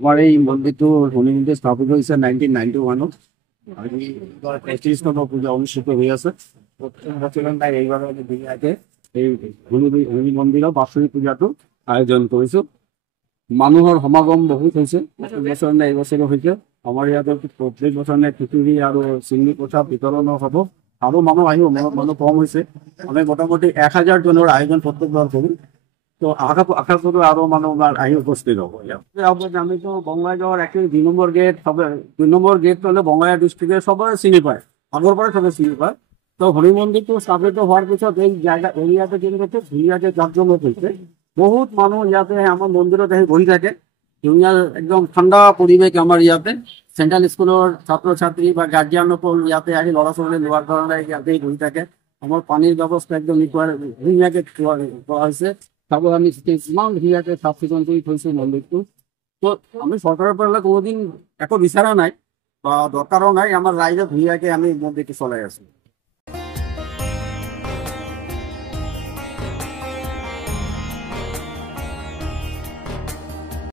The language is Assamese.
আমাৰ এই মন্দিৰটো শনি মন্দিৰ স্থাপিত হৈছে 1991-ত। আজি 33তম পূজা অনুষ্ঠিত হৈ আছে। প্ৰত্যেক বছৰে নাই, এইবাৰ ধুনীয়াকৈ এই শনি মন্দিৰৰ বাৰ্ষিক পূজাটো আয়োজন কৰিছোঁ। মানুহৰ সমাগম বহুত হৈছে। প্ৰত্যেক বছৰে নাই, এইবছৰো হৈছে। আমাৰ ইয়াতে প্ৰত্যেক বছৰে খিচিৰি আৰু চিংনি পিঠা বিতৰণো হ'ব। আৰু মানুহ আহিব, মানুহ কম হৈছে। আমি মোটামুটি 1000 জনৰ আয়োজন প্ৰত্যেকবাৰ কৰোঁ। তো আশা কৰোঁ আৰু মানুহ আহি উপস্থিত হ'ব। আমিতো বঙাইগাঁৱৰ একেই 2 নম্বৰ গেট, 2 নম্বৰ গেট মানে বঙাইগাঁও ডিষ্ট্ৰিক্টে সবৰে চিনি পায়, আগৰ পৰাই সবে চিনি পায়। তো হৰি মন্দিৰটো স্থাপিত হোৱাৰ পিছত এই জায়গা এৰিয়াটো কিন্তু ধুনীয়াকৈ জাকজমক হৈছে। বহুত মানুহ ইয়াতে আমাৰ মন্দিৰত আহি বহি থাকে। ধুনীয়া একদম ঠাণ্ডা পৰিৱেশ আমাৰ ইয়াতে। চেণ্ট্ৰেল স্কুলৰ ছাত্ৰ ছাত্ৰী বা গাৰ্জিয়ানসকল ইয়াতে আহি ল'ৰা ছোৱালী লোৱাৰ কাৰণে ইয়াতেই বহি থাকে। আমাৰ পানীৰ ব্যৱস্থা একদম ধুনীয়াকৈ কৰা হৈছে। চাব আমি ইমান ধুনীয়াকৈ চাফ চিকুণ কৰি থৈছোঁ মন্দিৰটো। তো আমি চৰকাৰৰ পৰা কোনোদিন একো বিচৰা নাই বা দৰকাৰো নাই। আমাৰ ৰাইজে ধুনীয়াকৈ আমি মন্দিৰটো চলাই আছোঁ।